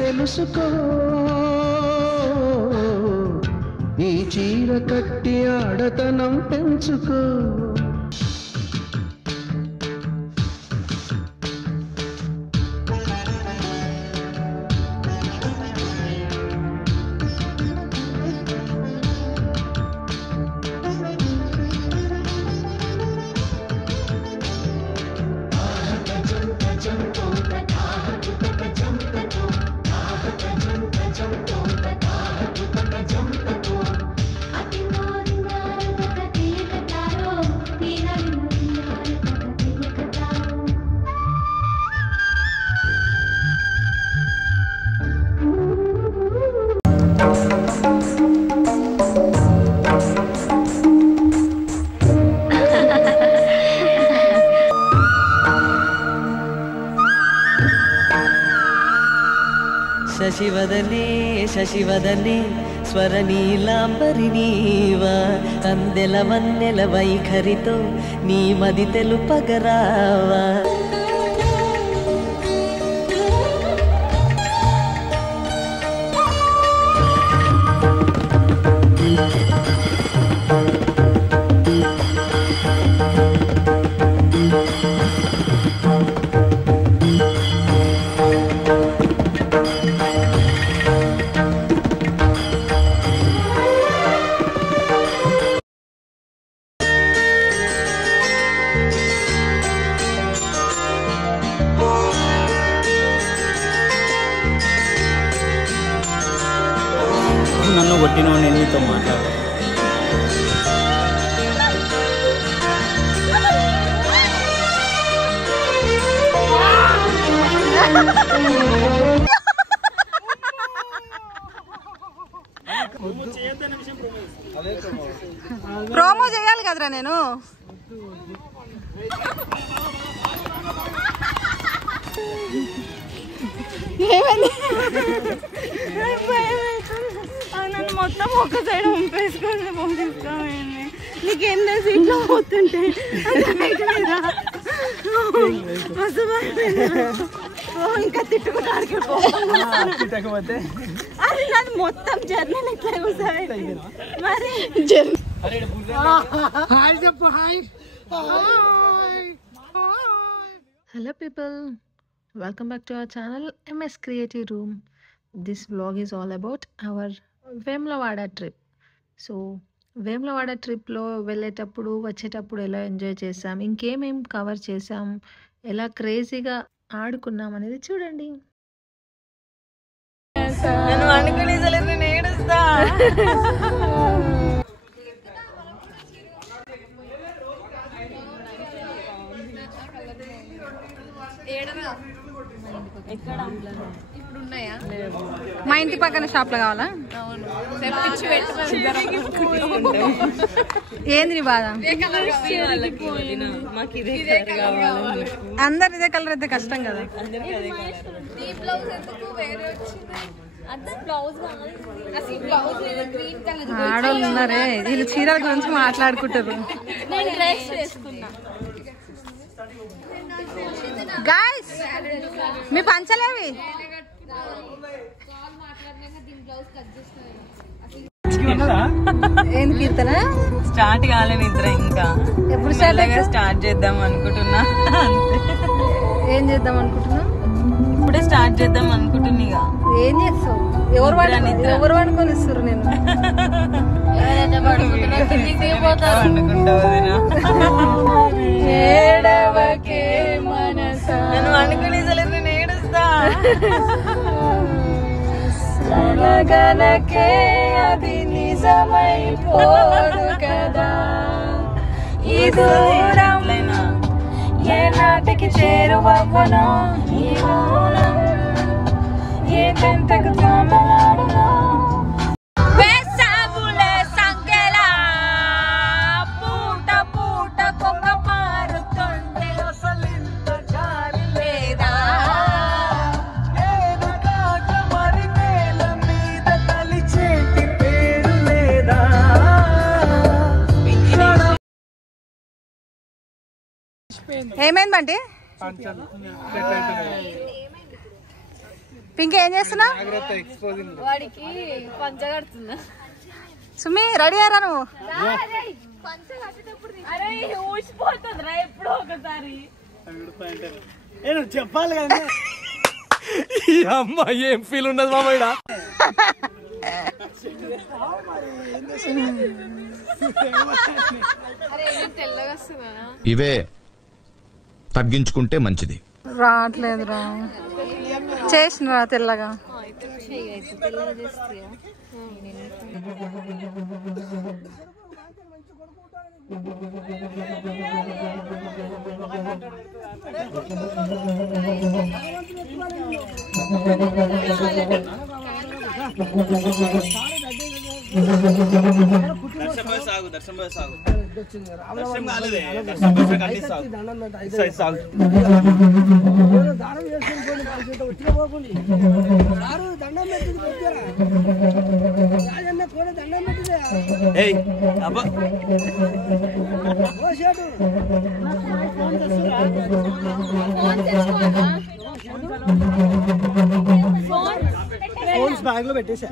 తెలుసుకో ఈ చీర కట్టి ఆడతనం పెంచుకో శశివదనే స్వరనీలాంబరినీవా అందెల వన్నెల వైఖరితో నీ మది తెలుపగరావా నన్ను కొట్టిన నీతో మాట్లాడు ప్రోమో చేయాలి కదరా నేను నన్ను మొత్తం ఒక సైడ్ పంపేసుకొని పంపిస్తామండి నీకేం తెలుసు ఇంట్లో పోతుంటే ఇంకా తిట్టుకుంటానికి అది నాది మొత్తం జర్నీ ఎట్లా కూర్చోబెట్టి మరి Hello people, welcome back to our channel MS Creative Room. This vlog is all about our Vemlavada trip. So Vemlavada trip లో వెళ్ళేటప్పుడు వచ్చేటప్పుడు ఎలా ఎంజాయ్ చేసాం, ఇంకేమేం కవర్ చేసాం, ఎలా క్రేజీగా ఆడుకున్నాం అనేది చూడండి. నేను అనుకునేసలేదు నేను ఏడుస్తా. మా ఇంటి పక్కన షాప్ లో కావాలా? ఏంది నీ బాధ? అందరు ఇదే కలర్ అయితే కష్టం కదా. ఆడోళ్ళు ఉన్నారే, వీళ్ళు చీరల గురించి మాట్లాడుకుంటారు. గాయ్స్ మీ పంచలేవి ఏంది కీర్తన? స్టార్ట్ కాలేదు నిద్ర, ఇంకా ఎప్పుడు స్టార్ట్ చేద్దాం అనుకుంటున్నా. ఏం చేద్దాం అనుకుంటున్నా? ఇప్పుడే స్టార్ట్ చేద్దాం అనుకుంటున్నా. ఏం చేస్తావు? ఎవరు పడుకొని ఇస్తారు? నేను నేను అనుకునేసలేదు నేను ఏడుస్తా. అది నిజమైపోదు కదా, ఈ దూరం ఏ నాటికి చేరువవ్వనో, ఈ మౌనం ఏ గంటకు తామలాడునో. ఏమైందంటే పింకీ ఏం చేస్తున్నా? వాడికి పంచ కడుతున్నా. సుమి రెడీ అయ్యారా నువ్వు? అరే ఊసిపోతుందిరా ఎప్పుడో ఒకసారి. చెప్పాలి కదా అమ్మ ఏం ఫీల్ ఉన్నది మామయ్య. ఇవే తగ్గించుకుంటే మంచిది. రావట్లేదురా, చేసినరా తెల్లగా. ఫోన్స్ బ్యాగ్ లో పెట్టేసా.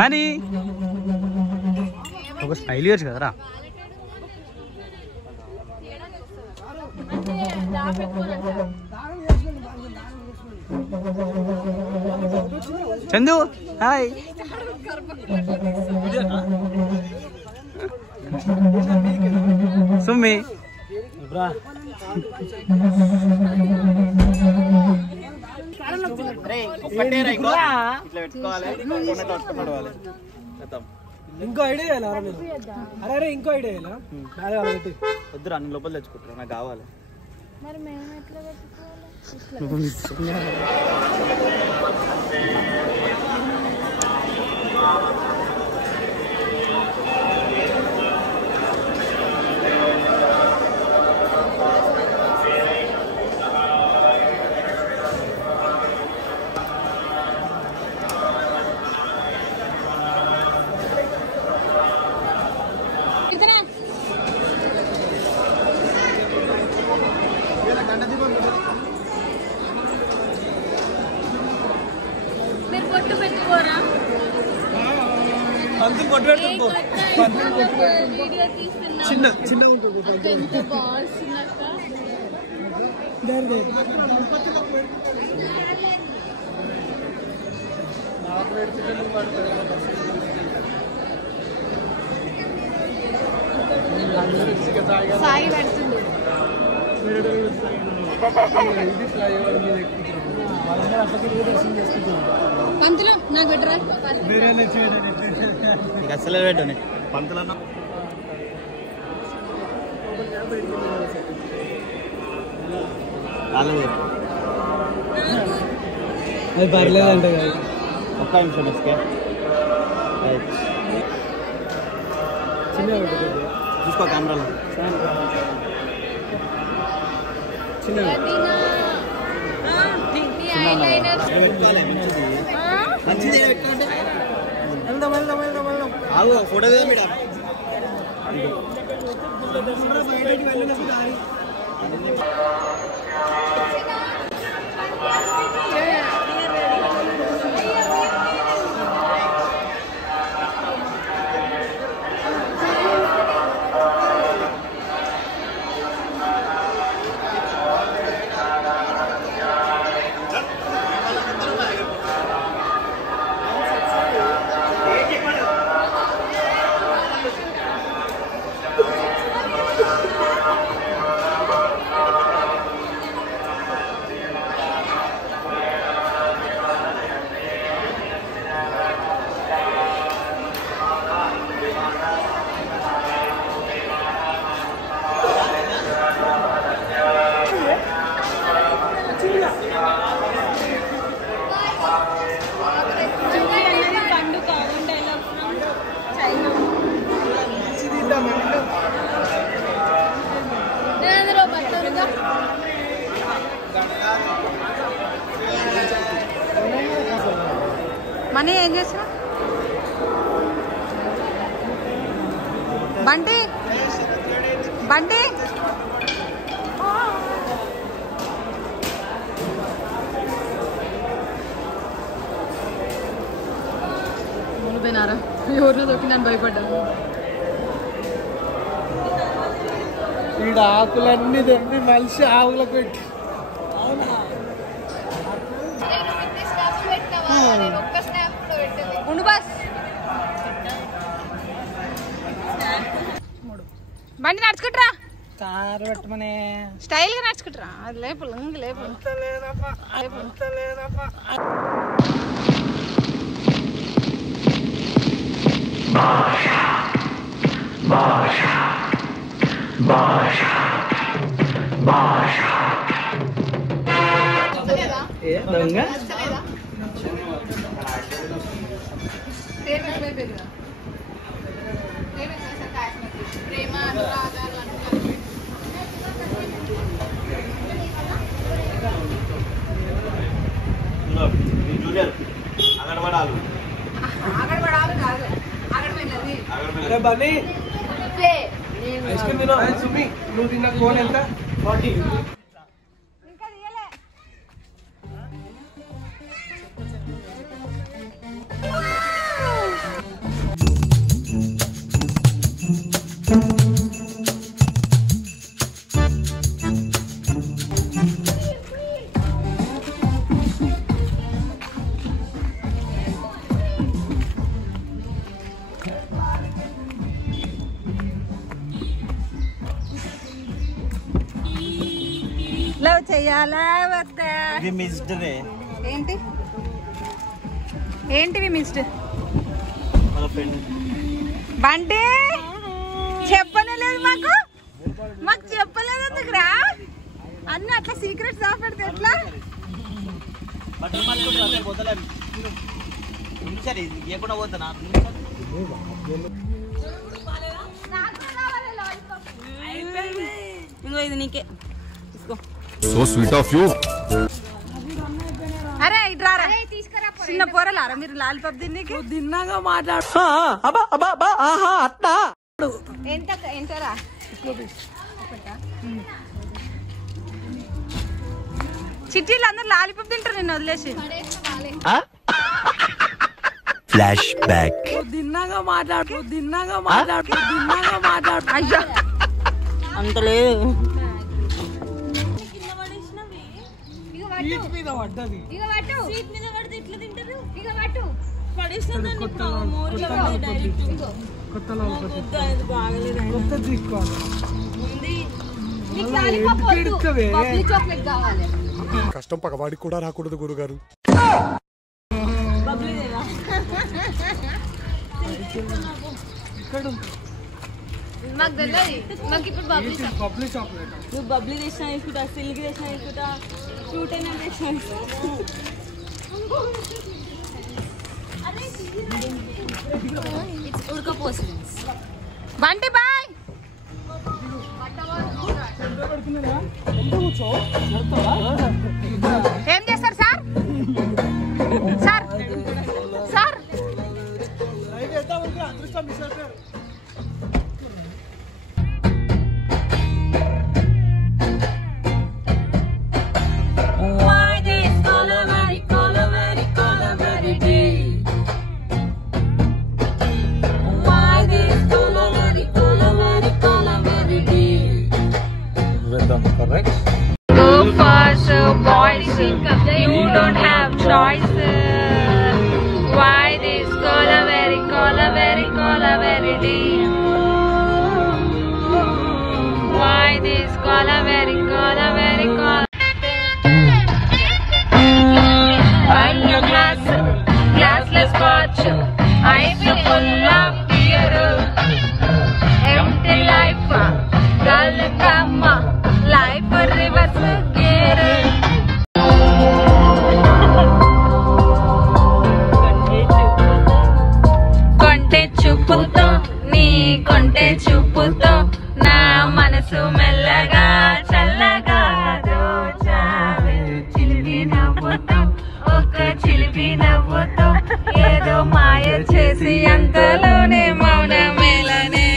మరి ఒక స్మైల్ ఇవ్వచ్చు కదరా. చందు హాయ్. సుమ్మి ఇంకో ఐడియా అరే ఇంకో ఐడియా వద్దురా, అన్ని లోపల తెచ్చుకుంటారా, నాకు కావాలి. మరి మేము ఎట్లా మీరు పొట్టు పెట్టుకోరా? వీడియో తీస్తున్నా. ఎంత బాగున్నాక సాయి పెడుతుంది. పంతులు నాకు పెట్టరా? అసలే పెట్టు పంతులన్నా. అది పర్లేదంటే ఒక్క నిమిషం ఇసుకే చూసుకో కెమెరాలో. ఫోటో మేడం మనీ ఏం చేసినా బంటి బంటి పోయినారా ఎవరిలో దొరికి నన్ను భయపడ్డాను. ఈడ ఆకులన్నీ తెంపి మలిసి ఆవులకు పెట్టి ఉండు బస్ బండి నడుచుకుంటారా కారు పెట్టమనే స్టైల్ గా నడుచుకుంటారా అది లేపు లేపు దొంగ బన్నీ ఐస్ క్రీమ్ తినో సుమి నువ్వు తిన్న కోన్ ఎంత 40 లవ్ చెయ్యాలా వద్దా ఏంటి ఏంటివి మిస్డ్ బండి చెప్పనే లేదు మాకు చెప్పలేదు ఎందుకురా అన్ని అట్లా సీక్రెట్స్ దాపెడితే ఎట్లా ఇంకో ఇది నీకే సో స్వీట్ ఆఫ్ యూ. అరే ఇట్రా చిన్న పోరలారా మీరు లాలిపాప్ తిన్నీకి తిన్నాగా మాట్లాడు ఎంతరా చిట్టీలు అందరు లాలిపాప్ తింటారు నిన్ను వదిలేసి ఫ్లాష్ బ్యాక్. తిన్నాగా మాట్లాడు అయ్యో అంత లేదు కష్టం పగవాడికి కూడా రాకూడదు గురుగారు. మాకు తెలియదు మాకు ఇప్పుడు బబ్లీ చాక్లెట్ నువ్వు బబ్లీ తెచ్చినా తీసుకుంటా సిల్క్ తెచ్చినా తీసుకుంటా ఫ్రూట్ అయినా తెచ్చినా ఉడకపోసి బంటి బాయ్ ఏం చేస్తారు సార్ సార్ సార్ అదృష్టం మిస్ అయిపోయారు. Correct. Go fast, boys. You don't have choice. Why this color very deep? Why this color very I'm your glassless watch. I feel full of fear. Empty life, dull karma. Life reverse gear. కొంటే చూపుతో నీ కొంటే చూపుతో నా మనసు మెల్లగా చల్లగా దోచావే చిలిపి నవ్వుతో ఒక చిలిపి నవ్వుతో చేసి అంతలోనే మౌనమేలనే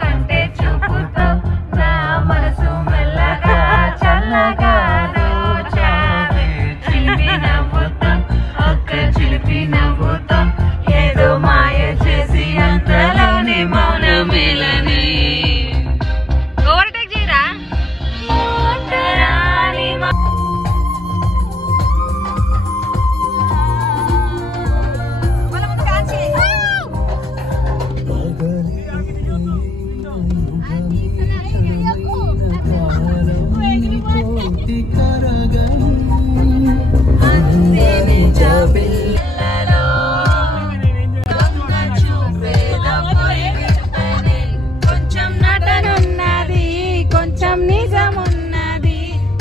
కంటే చూపుతో నా మనసు మెల్లగా చల్లగా దోచావే చిలిపి నవ్వుతో ఒక్క చిలిపి నవ్వుతో ఏదో మాయ చేసి అంతలోనే మౌనమేలనే ఓవర్టేక్ చేయరా కొంచెం నటనున్నది కొంచెం నిజమున్నది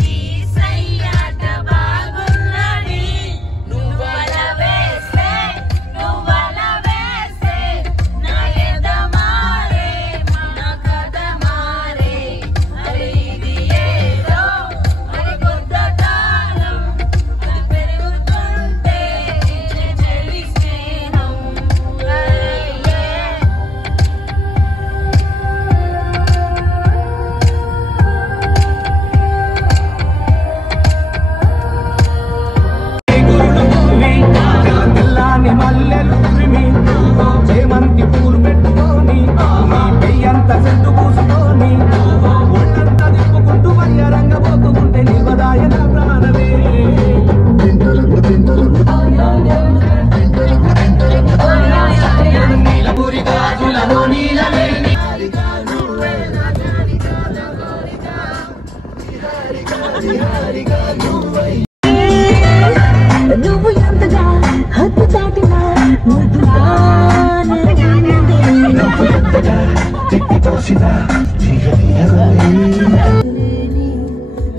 ఈ సయ్యాట బాగున్నది నువ్వల వేస్తే నా ఎద మారే నా కథ మారే అరే ఇది ఏదో మరి కొత్త కాలం అది పెరుగుతుంటే చెలి స్నేహం తెల్లాని మల్లెలు తురిమి చేమంతి పూలు పెట్టుకొని పెయ్యంత సెంటు పూసుకొని ఒళ్ళంతా తిప్పుకుంటూ వయ్యారంగ పోతుంటే నివదాయన ప్రాణమే నీలపూరి గాజులలో నీలవేణి నువ్వు ఎంతగా హద్దు దాటినా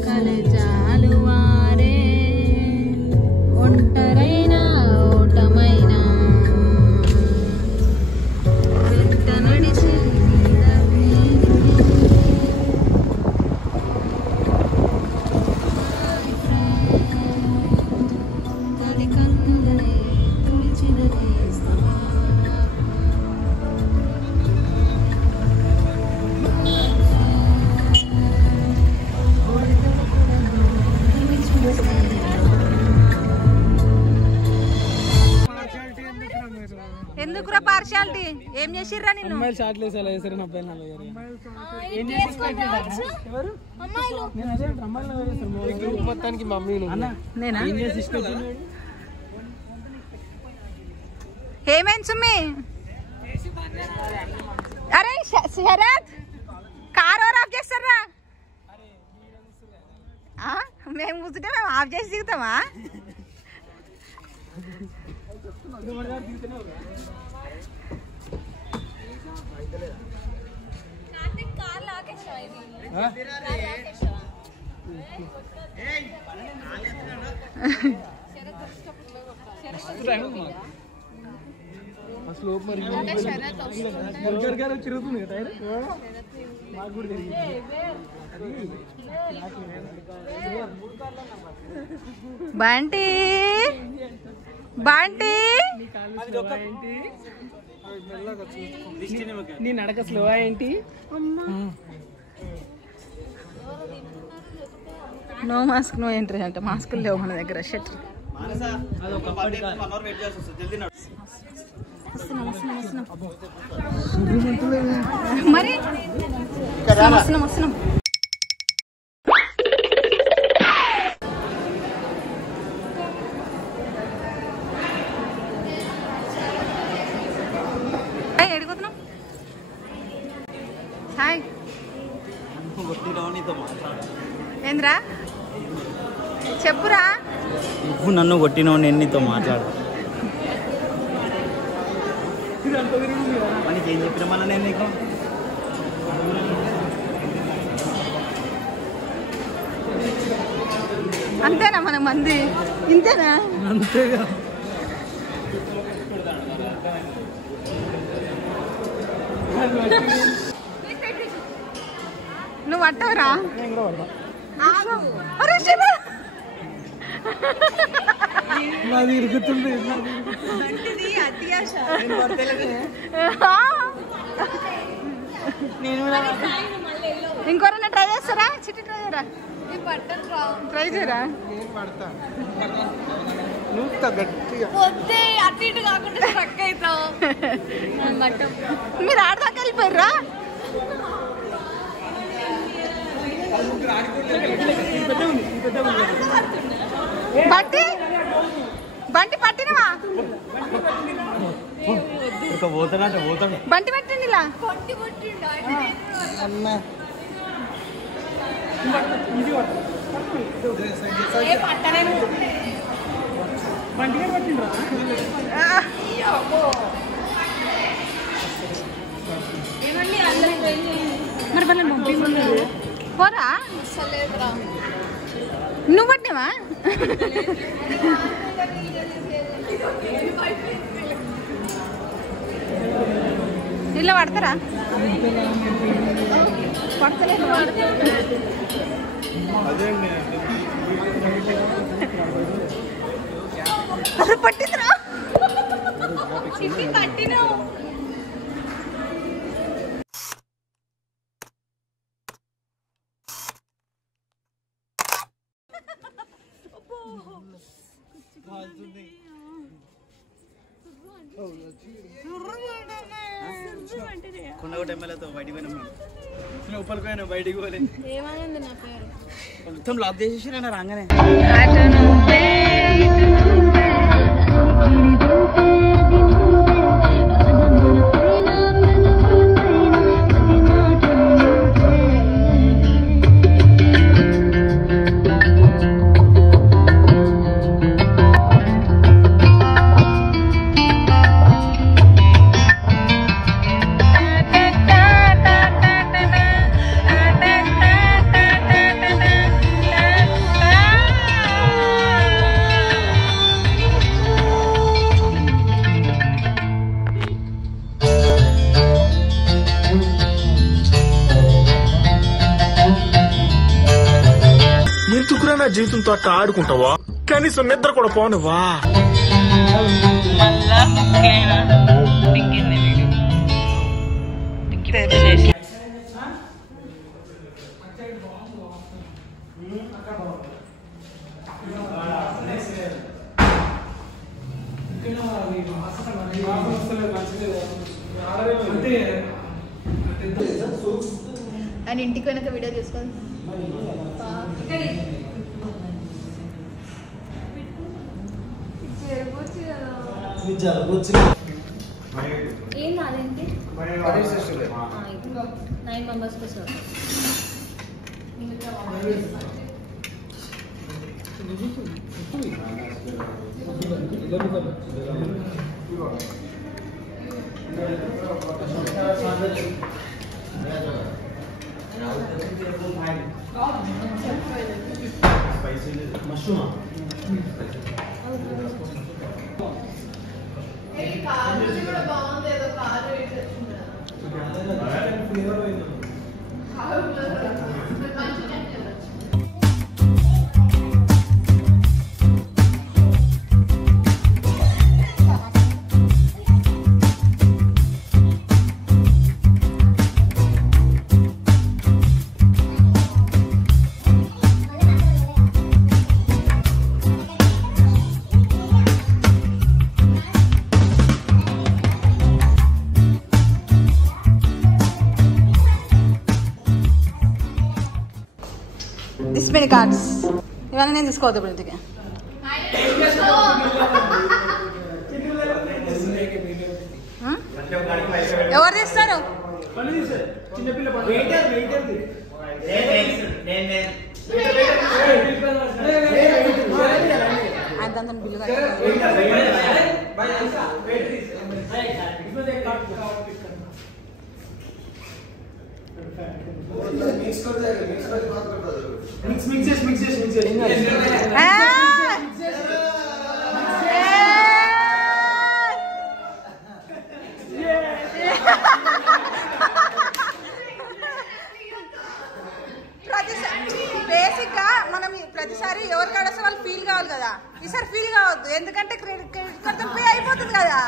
కలజాలు వారే ఒంటరైనా ఓటమైనా వెంట నడిచి తడి కన్నులే తుడిచిన ఎందుకురా పార్షాలిటీ ఏం చేసిర్రా నిన్ను అమ్మాయిలు షార్ట్లు వేసి అలా వేసారు నా పైన ఏం ఎవరు నేను అదే అమ్మాయిలు మొత్తానికి మమ్మీలు నేనా ఏం చేసి ఏమైంది సుమ్మి అరే శరత్ కార్ ఎవరు ఆఫ్ చేస్తారా మేము కూర్చుంటే మేము ఆఫ్ చేసి దిగుతామా అసలు మరి తిరుగుతుంది కదా టైర్ మాకు కూడా తిరిగింది బంటి బంటి నీ నడక స్లో ఏంటి నో మాస్క్ నో ఎంట్రీ అంటే మాస్కులు లేవు మన దగ్గర షర్ట్ మరి వస్తున్నాం ఎడిపోతున్నాం హాయ్ ఏంద్రా చెప్పురా నువ్వు నన్ను కొట్టినవు నేను నీతో మాట్లాడు మనకి ఏం చెప్పిన మళ్ళీ నేను నీకు అంతేనా మన మంది ఇంతేనా అంతేగా నువ్వు పట్టవరా నాది ఇరుగుతుంది. ఇంకోరైనా ట్రై చేస్తారా? చిట్టి ట్రై చేయరా? ట్రై చేయరా? అటు ఇటు కాకుండా స్ట్రక్ అవుతావు. మీరు ఆడదాకా వెళ్ళిపోయారా? బంటి పట్టినవా? బంటి పట్టిండి ఇలా. మరి వాళ్ళని పంపించలేదు పోరా. నువ్వు పట్టినవా? ఇలా పడతారా? పడతలేదు. అసలు పట్టిందిరా? చిట్టి పట్టినావు. కొండగొట్ట ఎమ్మెల్యేతో బయటికి పోయినా లోపలికి పోయినా బయటికి పోలే. ఏమైంది నా పేరు? మొత్తం లాక్ చేసేసి నేను రాగానే ఎందుకురా నా జీవితంతో అట్లా ఆడుకుంటావా? కనీసం నిద్ర కూడా పోనువా? ఆయన ఇంటికి వెనక వీడియో తీసుకోండి. ఏం కాదేంటి? 9 members sir. This many cards ఇవన్నీ నేను తీసుకోవద్దు ఇప్పుడు ఇంటికి. ఎవరు తీస్తారు? ఆయన బిల్లు బేసిక్ గా మనం ప్రతిసారి ఎవరు కాడొస్తే వాళ్ళు ఫీల్ కావాలి కదా. ఎందుకంటే క్రెడిట్ కార్డు పే అయిపోతుంది కదా.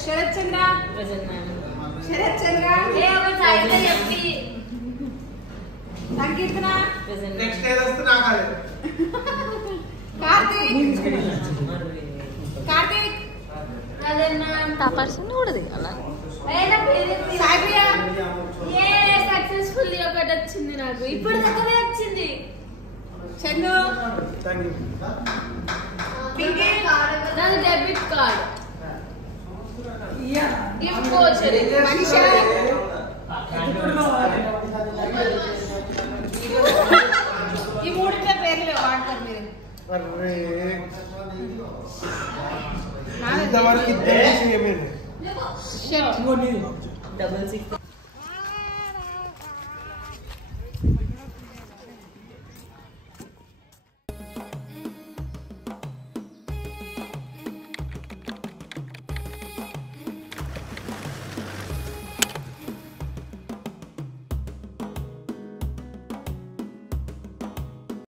శరత్ చంద్ర సంకీర్తన కార్తీక్ పర్సన్ కూడా దిగాలా సక్సెస్ఫుల్ ఒకటి వచ్చింది నాకు ఇప్పుడు దగ్గరే వచ్చింది. చందు నాది debit card gift voucher Manisha ఈ మూడింటి పేర్లు వాడతారు మీరు. డబల్ 6